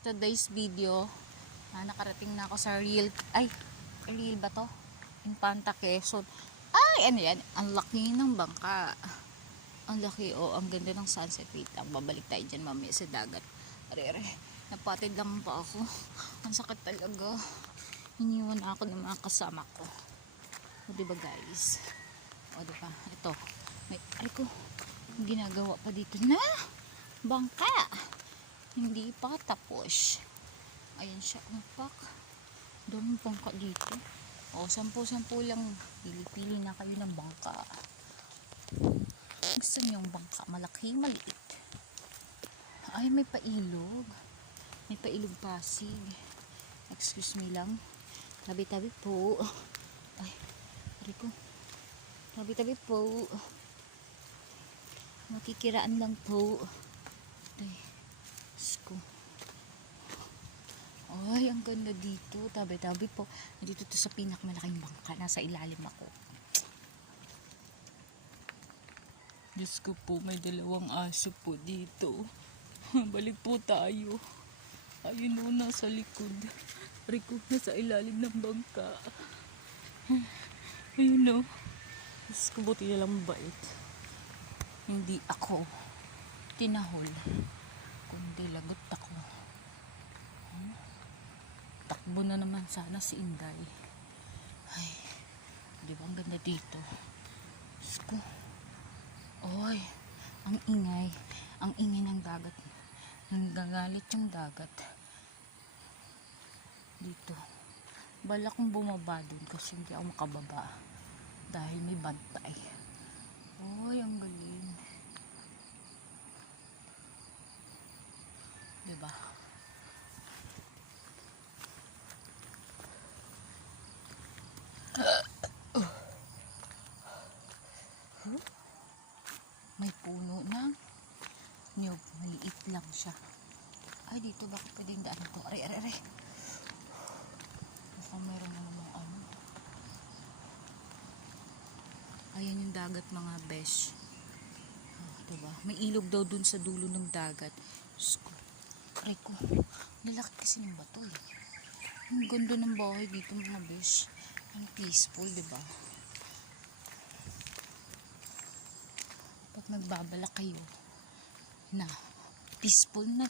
for today's video, nakarating na ako sa real ba to? Infanta Quezon. Ay, ano yan? Ang laki ng bangka. Ang laki, ang ganda ng sunset. Wait lang, babalik tayo dyan mamaya sa dagat. Are, napatid lang pa ako. Ang sakit talaga. Iniwan ako ng mga kasama ko. O, diba guys? O, diba? Ito. May, ko, ginagawa pa dito na bangka. Hindi pa tapos. Ayan siya, pak. Daming bangka dito. O, 10 lang. Pili-pili na kayo ng bangka. Gusto niyo yung bangka? Malaki, maliit. Ay, may pailog. May pailog Pasig. Excuse me lang. Tabi-tabi po. Ay, ko. Tabi-tabi po. Makikiraan lang po. Ay, sko. Ay, ang ganda dito. Tabi-tabi po. Nandito to sa pinakamalaking bangka. Nasa ilalim ako. Diyos ko po, may 2 aso po dito. Balik po tayo. Ayun o, nasa likod. Rico, nasa ilalim ng bangka. Ayun o. Diyos ko, buti na lang bait. Hindi ako tinahol, kundi lagot ako. Takbo na naman sana si Inday. Ay, di ba ang ganda dito? Diyos ko. Oy, ang ingay ng dagat. Nanggagalit yung dagat. Dito. Bala kong bumaba dun kasi hindi ako makababa. Dahil may bantay. Oy, ang galing. Diba? May puno na niyog, maliit lang siya. Ay, dito bakit pwedeng daan ito? Are. Mukhang meron na namang ano. Ayan yung dagat mga besh. Diba? May ilog daw dun sa dulo ng dagat. Aray ko, nalaki kasi ng bato eh. Ang ganda ng bahay dito mga besh. Ang peaceful, diba? Pag nagbabala kayo na peaceful na